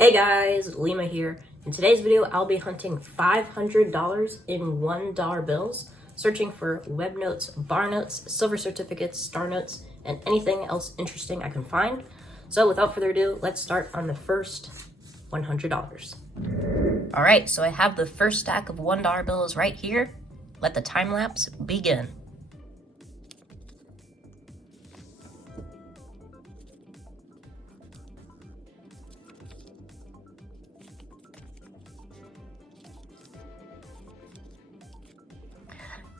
Hey guys, Lima here. In today's video, I'll be hunting $500 in $1 bills, searching for web notes, bar notes, silver certificates, star notes, and anything else interesting I can find. So without further ado, let's start on the first $100. All right, so I have the first stack of $1 bills right here. Let the time lapse begin.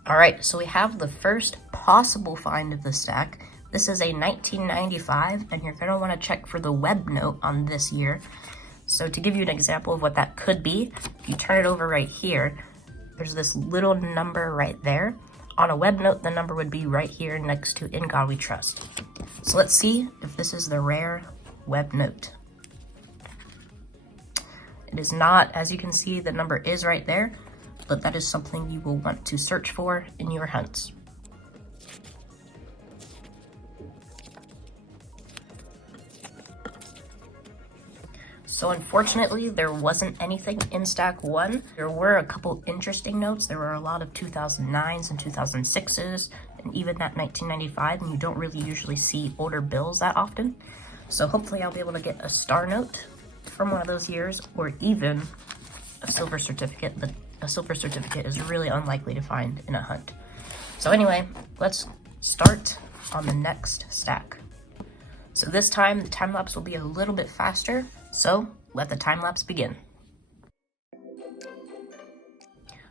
All right, so we have the first possible find of the stack. This is a 1995, and you're gonna wanna check for the web note on this year. So to give you an example of what that could be, if you turn it over right here, there's this little number right there. On a web note, the number would be right here next to In God We Trust. So let's see if this is the rare web note. It is not. As you can see, the number is right there, but that is something you will want to search for in your hunts. So unfortunately, there wasn't anything in stack 1. There were a couple interesting notes. There were a lot of 2009s and 2006s, and even that 1995, and you don't really usually see older bills that often. So hopefully I'll be able to get a star note from one of those years, or even a silver certificate, but a silver certificate is really unlikely to find in a hunt. So anyway, let's start on the next stack. So this time, the time lapse will be a little bit faster, so let the time lapse begin.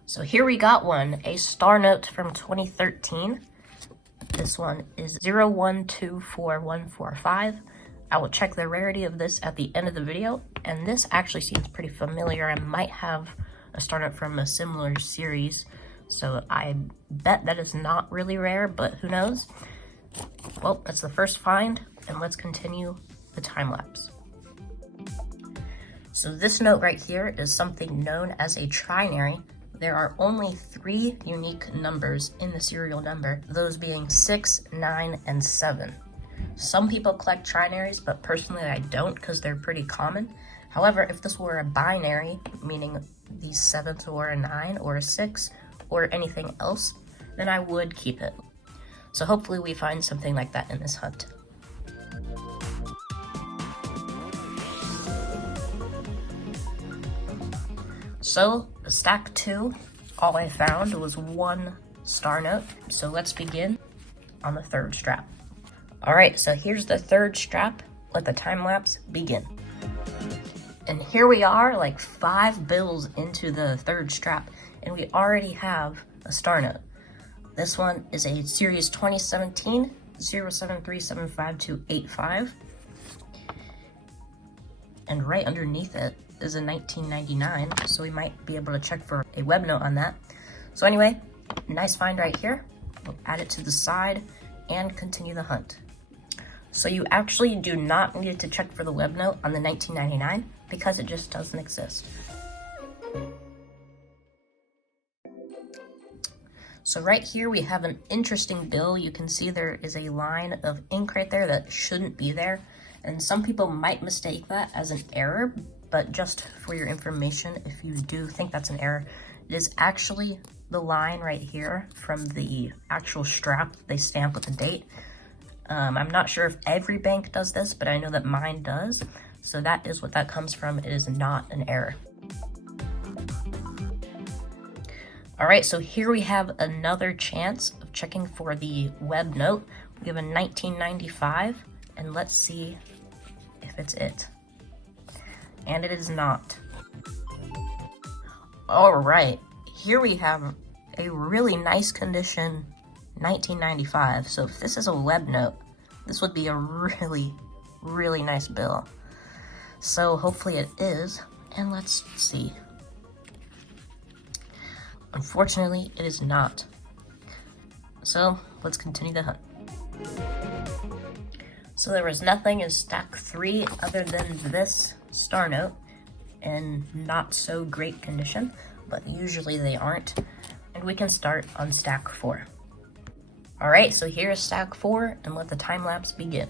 So here we got one, a star note from 2013. This one is 0124145. I will check the rarity of this at the end of the video, and this actually seems pretty familiar. I might have a star note from a similar series, so I bet that is not really rare, but who knows? Well, that's the first find, and let's continue the time lapse. So this note right here is something known as a trinary. There are only 3 unique numbers in the serial number, those being 6, 9, and 7. Some people collect trinaries, but personally I don't because they're pretty common. However, if this were a binary, meaning these 7s or a 9 or a 6 or anything else, then I would keep it. So hopefully we find something like that in this hunt. So stack 2, all I found was 1 star note. So let's begin on the 3rd strap. All right, so here's the 3rd strap. Let the time lapse begin. And here we are, like 5 bills into the 3rd strap, and we already have a star note. This one is a series 2017 0737525, and right underneath it is a 1999, so we might be able to check for a web note on that. So anyway, nice find right here. We'll add it to the side and continue the hunt. So you actually do not need to check for the web note on the 1999 because it just doesn't exist. So right here we have an interesting bill. You can see there is a line of ink right there that shouldn't be there, and some people might mistake that as an error, but just for your information, if you do think that's an error, it is actually the line right here from the actual strap they stamp with the date. I'm not sure if every bank does this, but I know that mine does. So that is what that comes from. It is not an error. All right, so here we have another chance of checking for the web note. We have a 1995, and let's see if it's it. And it is not. All right, here we have a really nice condition 1995. So if this is a web note, this would be a really, really nice bill. So hopefully it is, and let's see. Unfortunately, it is not. So let's continue the hunt. So there was nothing in stack 3 other than this star note in not so great condition, but usually they aren't. And we can start on stack 4. All right, so here's stack 4, and let the time lapse begin.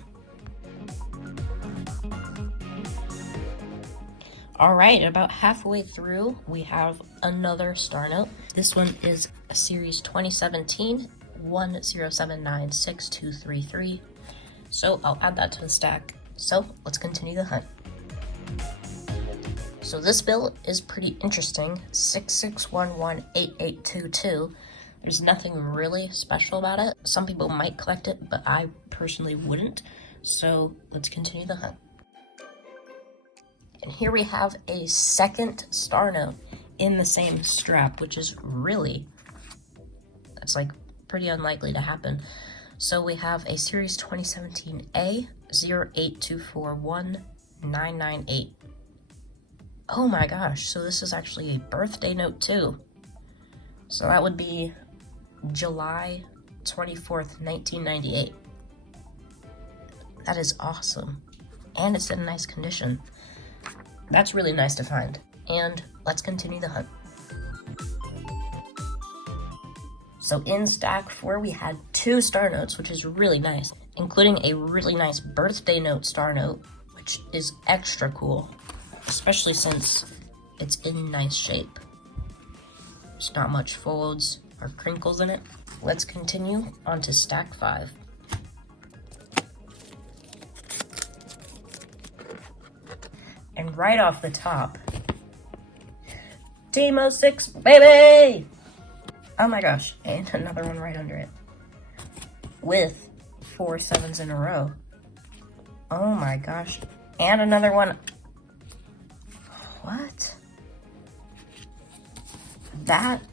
All right, about halfway through, we have another star note. This one is a series 2017 10796233. So I'll add that to the stack. So let's continue the hunt. So this bill is pretty interesting, 66118822. There's nothing really special about it. Some people might collect it, but I personally wouldn't. So let's continue the hunt. And here we have a second star note in the same strap, which is really, that's like pretty unlikely to happen. So we have a series 2017A 082419998. Oh my gosh, so this is actually a birthday note too. So that would be July 24th, 1998. That is awesome. And it's in nice condition. That's really nice to find. And let's continue the hunt. So in stack 4, we had 2 star notes, which is really nice, including a really nice birthday note star note, which is extra cool, especially since it's in nice shape. There's not much folds or crinkles in it. Let's continue on to stack 5. And right off the top, Team 06, baby! Oh my gosh, and another one right under it. With 4 7s in a row. Oh my gosh, and another one. What? That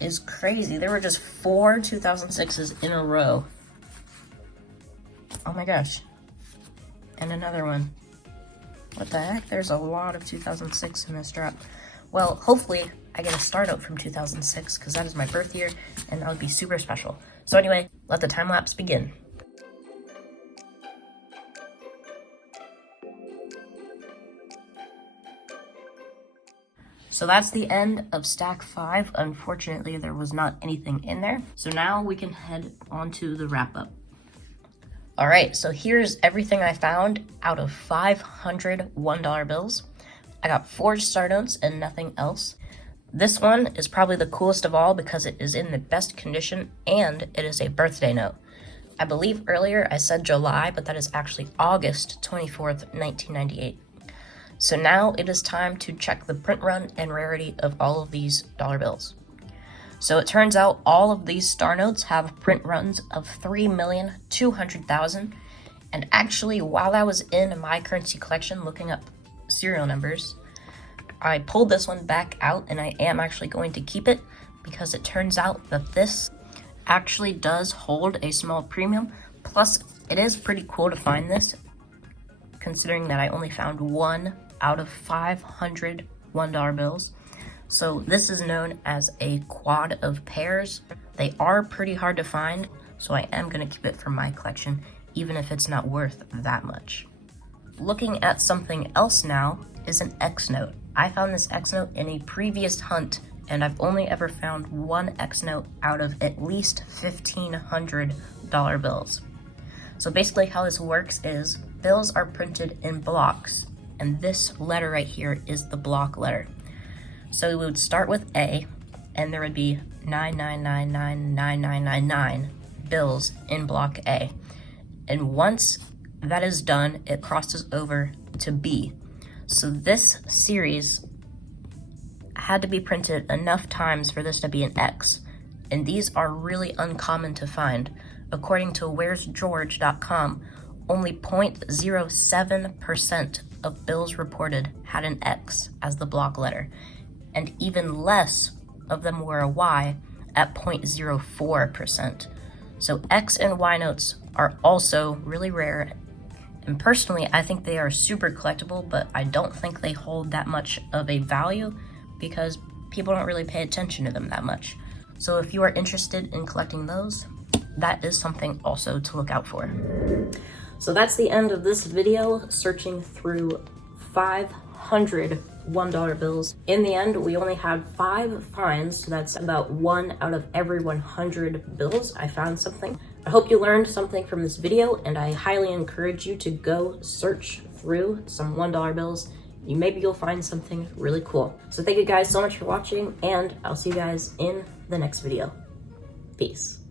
is crazy. There were just 4 2006s in a row. Oh my gosh. And another one. What the heck? There's a lot of 2006 in this drop. Well, hopefully I get a star note from 2006 because that is my birth year and that would be super special. So anyway, let the time lapse begin. So that's the end of stack 5. Unfortunately, there was not anything in there. So now we can head on to the wrap up. All right, so here's everything I found out of 500 $1 bills. I got 4 star notes and nothing else. This one is probably the coolest of all because it is in the best condition and it is a birthday note. I believe earlier I said July, but that is actually August 24th, 1998. So now it is time to check the print run and rarity of all of these dollar bills. So it turns out all of these star notes have print runs of 3,200,000. And actually, while I was in my currency collection looking up serial numbers, I pulled this one back out and I am actually going to keep it because it turns out that this actually does hold a small premium. Plus, it is pretty cool to find this, considering that I only found 1 out of 500 $1 bills. So this is known as a quad of pairs. They are pretty hard to find, so I am going to keep it for my collection, even if it's not worth that much. Looking at something else now is an X note. I found this X note in a previous hunt, and I've only ever found 1 X note out of at least 1,500 $1 bills. So basically how this works is bills are printed in blocks, and this letter right here is the block letter. So we would start with A, and there would be 9999999 bills in block A. And once that is done, it crosses over to B. So this series had to be printed enough times for this to be an X. And these are really uncommon to find. According to where'sgeorge.com, only 0.07% of bills reported had an X as the block letter. And even less of them were a Y at 0.04%. So X and Y notes are also really rare, and personally I think they are super collectible, but I don't think they hold that much of a value because people don't really pay attention to them that much. So if you are interested in collecting those, that is something also to look out for. So that's the end of this video, searching through 500 $1 bills. In the end, we only had 5 finds, so that's about 1 out of every 100 bills. I found something. I hope you learned something from this video, and I highly encourage you to go search through some $1 bills maybe you'll find something really cool. So thank you guys so much for watching, and I'll see you guys in the next video. Peace.